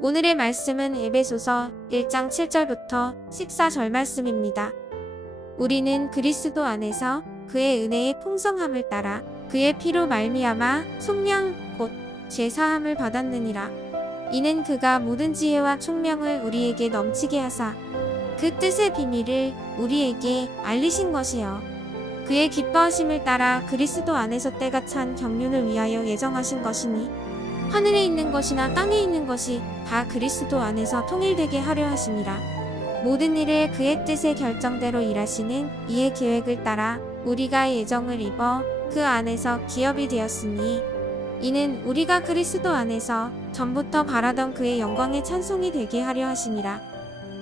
오늘의 말씀은 에베소서 1장 7절부터 14절 말씀입니다. 우리는 그리스도 안에서 그의 은혜의 풍성함을 따라 그의 피로 말미암아 속량 곧 제사함을 받았느니라. 이는 그가 모든 지혜와 총명을 우리에게 넘치게 하사 그 뜻의 비밀을 우리에게 알리신 것이요 그의 기뻐하심을 따라 그리스도 안에서 때가 찬 경륜을 위하여 예정하신 것이니 하늘에 있는 것이나 땅에 있는 것이 다 그리스도 안에서 통일되게 하려 하심이라. 모든 일을 그의 뜻의 결정대로 일하시는 이의 계획을 따라 우리가 예정을 입어 그 안에서 기업이 되었으니 이는 우리가 그리스도 안에서 전부터 바라던 그의 영광의 찬송이 되게 하려 하심이라.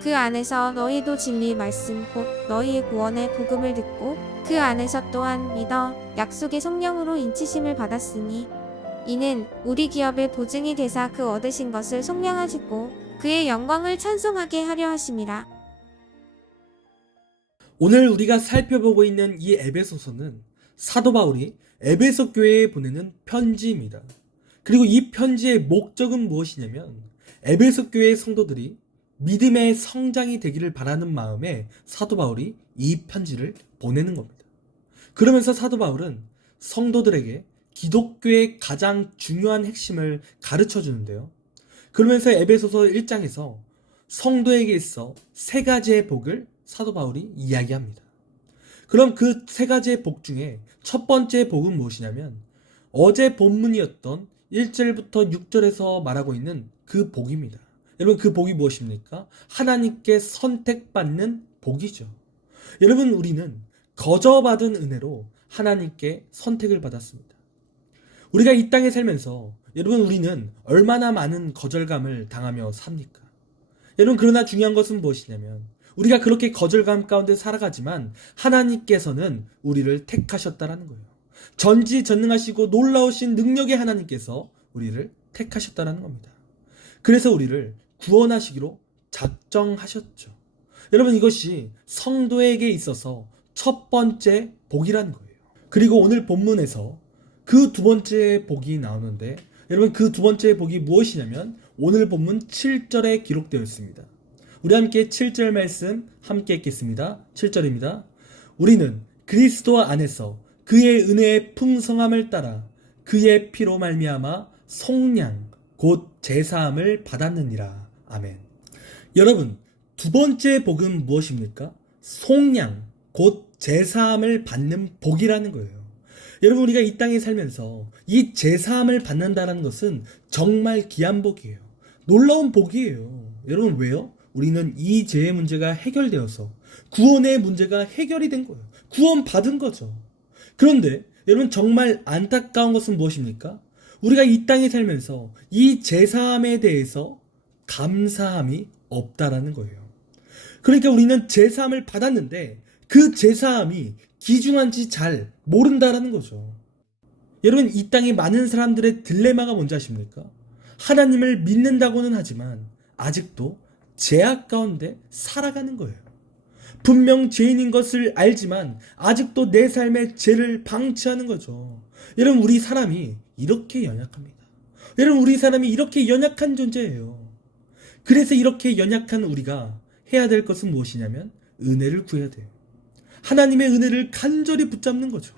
그 안에서 너희도 진리의 말씀 곧 너희의 구원의 복음을 듣고 그 안에서 또한 믿어 약속의 성령으로 인치심을 받았으니 이는 우리 기업의 보증이 되사 그 얻으신 것을 속량하시고 그의 영광을 찬송하게 하려 하심이라. 오늘 우리가 살펴보고 있는 이 에베소서는 사도 바울이 에베소 교회에 보내는 편지입니다. 그리고 이 편지의 목적은 무엇이냐면 에베소 교회의 성도들이 믿음의 성장이 되기를 바라는 마음에 사도 바울이 이 편지를 보내는 겁니다. 그러면서 사도 바울은 성도들에게 기독교의 가장 중요한 핵심을 가르쳐 주는데요. 그러면서 에베소서 1장에서 성도에게 있어 세 가지의 복을 사도 바울이 이야기합니다. 그럼 그 세 가지의 복 중에 첫 번째 복은 무엇이냐면 어제 본문이었던 1절부터 6절에서 말하고 있는 그 복입니다. 여러분, 그 복이 무엇입니까? 하나님께 선택받는 복이죠. 여러분, 우리는 거저받은 은혜로 하나님께 선택을 받았습니다. 우리가 이 땅에 살면서 여러분, 우리는 얼마나 많은 거절감을 당하며 삽니까? 여러분, 그러나 중요한 것은 무엇이냐면 우리가 그렇게 거절감 가운데 살아가지만 하나님께서는 우리를 택하셨다라는 거예요. 전지전능하시고 놀라우신 능력의 하나님께서 우리를 택하셨다라는 겁니다. 그래서 우리를 구원하시기로 작정하셨죠. 여러분, 이것이 성도에게 있어서 첫 번째 복이라는 거예요. 그리고 오늘 본문에서 그 두 번째 복이 나오는데 여러분, 그 두 번째 복이 무엇이냐면 오늘 본문 7절에 기록되어 있습니다. 우리 함께 7절 말씀 함께 읽겠습니다. 7절입니다. 우리는 그리스도 안에서 그의 은혜의 풍성함을 따라 그의 피로 말미암아 속량 곧 제사함을 받았느니라. 아멘. 여러분, 두 번째 복은 무엇입니까? 속량 곧 제사함을 받는 복이라는 거예요. 여러분, 우리가 이 땅에 살면서 이 제사함을 받는다는 것은 정말 귀한 복이에요. 놀라운 복이에요. 여러분, 왜요? 우리는 이 죄의 문제가 해결되어서 구원의 문제가 해결이 된 거예요. 구원받은 거죠. 그런데 여러분, 정말 안타까운 것은 무엇입니까? 우리가 이 땅에 살면서 이 제사함에 대해서 감사함이 없다라는 거예요. 그러니까 우리는 제사함을 받았는데 그 제사함이 귀중한지 잘 모른다라는 거죠. 여러분, 이 땅에 많은 사람들의 딜레마가 뭔지 아십니까? 하나님을 믿는다고는 하지만 아직도 죄악 가운데 살아가는 거예요. 분명 죄인인 것을 알지만 아직도 내 삶의 죄를 방치하는 거죠. 여러분, 우리 사람이 이렇게 연약합니다. 여러분, 우리 사람이 이렇게 연약한 존재예요. 그래서 이렇게 연약한 우리가 해야 될 것은 무엇이냐면 은혜를 구해야 돼요. 하나님의 은혜를 간절히 붙잡는 거죠.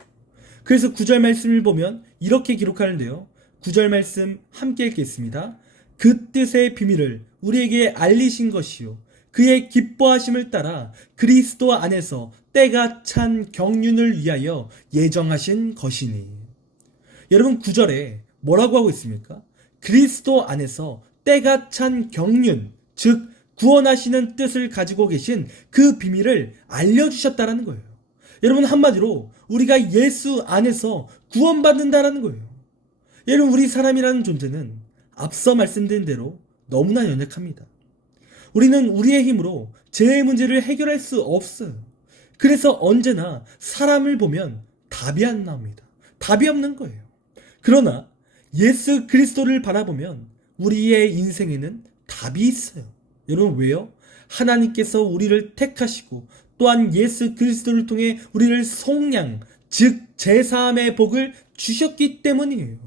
그래서 9절 말씀을 보면 이렇게 기록하는데요. 9절 말씀 함께 읽겠습니다. 그 뜻의 비밀을 우리에게 알리신 것이요 그의 기뻐하심을 따라 그리스도 안에서 때가 찬 경륜을 위하여 예정하신 것이니. 여러분, 9절에 뭐라고 하고 있습니까? 그리스도 안에서 때가 찬 경륜, 즉 구원하시는 뜻을 가지고 계신 그 비밀을 알려주셨다라는 거예요. 여러분, 한마디로 우리가 예수 안에서 구원받는다라는 거예요. 여러분, 우리 사람이라는 존재는 앞서 말씀드린 대로 너무나 연약합니다. 우리는 우리의 힘으로 죄의 문제를 해결할 수 없어요. 그래서 언제나 사람을 보면 답이 안 나옵니다. 답이 없는 거예요. 그러나 예수 그리스도를 바라보면 우리의 인생에는 답이 있어요. 여러분, 왜요? 하나님께서 우리를 택하시고 또한 예수 그리스도를 통해 우리를 속량, 즉 제사함의 복을 주셨기 때문이에요.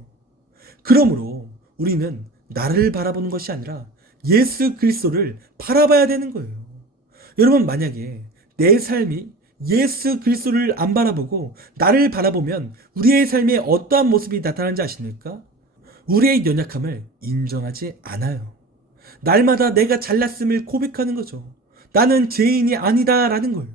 그러므로 우리는 나를 바라보는 것이 아니라 예수 그리스도를 바라봐야 되는 거예요. 여러분, 만약에 내 삶이 예수 그리스도를 안 바라보고 나를 바라보면 우리의 삶에 어떠한 모습이 나타나는지 아십니까? 우리의 연약함을 인정하지 않아요. 날마다 내가 잘났음을 고백하는 거죠. 나는 죄인이 아니다 라는 거예요.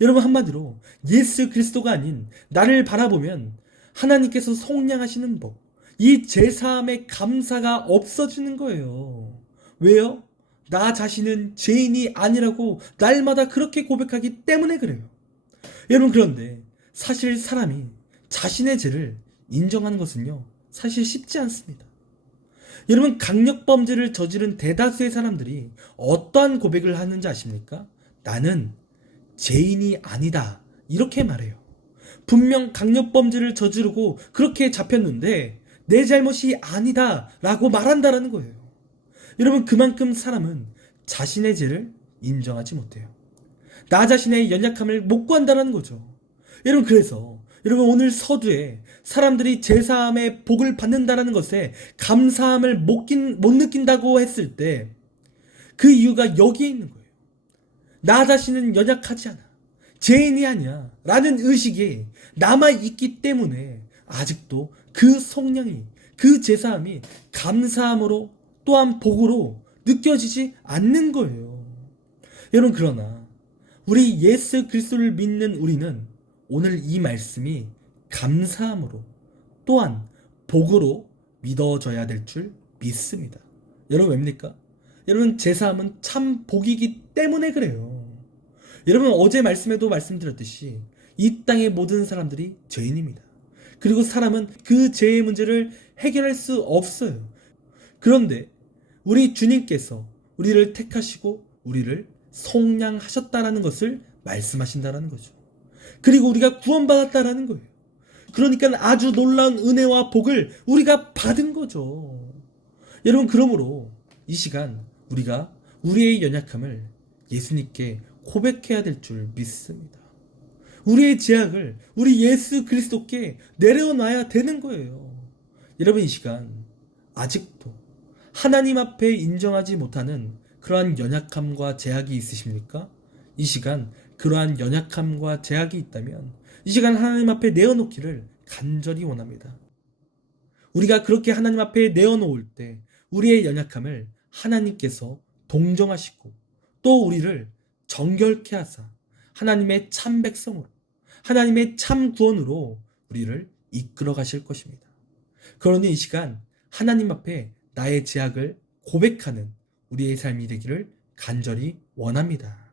여러분, 한마디로 예수 그리스도가 아닌 나를 바라보면 하나님께서 속량하시는 법, 이 제사함의 감사가 없어지는 거예요. 왜요? 나 자신은 죄인이 아니라고 날마다 그렇게 고백하기 때문에 그래요. 여러분, 그런데 사실 사람이 자신의 죄를 인정하는 것은요, 사실 쉽지 않습니다. 여러분, 강력범죄를 저지른 대다수의 사람들이 어떠한 고백을 하는지 아십니까? 나는 죄인이 아니다, 이렇게 말해요. 분명 강력범죄를 저지르고 그렇게 잡혔는데 내 잘못이 아니다 라고 말한다라는 거예요. 여러분, 그만큼 사람은 자신의 죄를 인정하지 못해요. 나 자신의 연약함을 못 구한다는 거죠. 여러분, 그래서 여러분, 오늘 서두에 사람들이 제사함의 복을 받는다는 것에 감사함을 못 느낀다고 했을 때 그 이유가 여기에 있는 거예요. 나 자신은 연약하지 않아, 죄인이 아니야 라는 의식이 남아있기 때문에 아직도 그 속량이, 그 제사함이 감사함으로 또한 복으로 느껴지지 않는 거예요. 여러분, 그러나 우리 예수 그리스도를 믿는 우리는 오늘 이 말씀이 감사함으로 또한 복으로 믿어져야 될 줄 믿습니다. 여러분, 왜입니까? 여러분, 제사함은 참 복이기 때문에 그래요. 여러분, 어제 말씀에도 말씀드렸듯이 이 땅의 모든 사람들이 죄인입니다. 그리고 사람은 그 죄의 문제를 해결할 수 없어요. 그런데 우리 주님께서 우리를 택하시고 우리를 속량하셨다라는 것을 말씀하신다라는 거죠. 그리고 우리가 구원받았다라는 거예요. 그러니까 아주 놀라운 은혜와 복을 우리가 받은 거죠. 여러분, 그러므로 이 시간 우리가 우리의 연약함을 예수님께 고백해야 될 줄 믿습니다. 우리의 죄악을 우리 예수 그리스도께 내려놔야 되는 거예요. 여러분, 이 시간 아직도 하나님 앞에 인정하지 못하는 그러한 연약함과 제약이 있으십니까? 이 시간 그러한 연약함과 제약이 있다면 이 시간 하나님 앞에 내어놓기를 간절히 원합니다. 우리가 그렇게 하나님 앞에 내어놓을 때 우리의 연약함을 하나님께서 동정하시고 또 우리를 정결케 하사 하나님의 참 백성으로, 하나님의 참 구원으로 우리를 이끌어 가실 것입니다. 그러니 이 시간 하나님 앞에 나의 죄악을 고백하는 우리의 삶이 되기를 간절히 원합니다.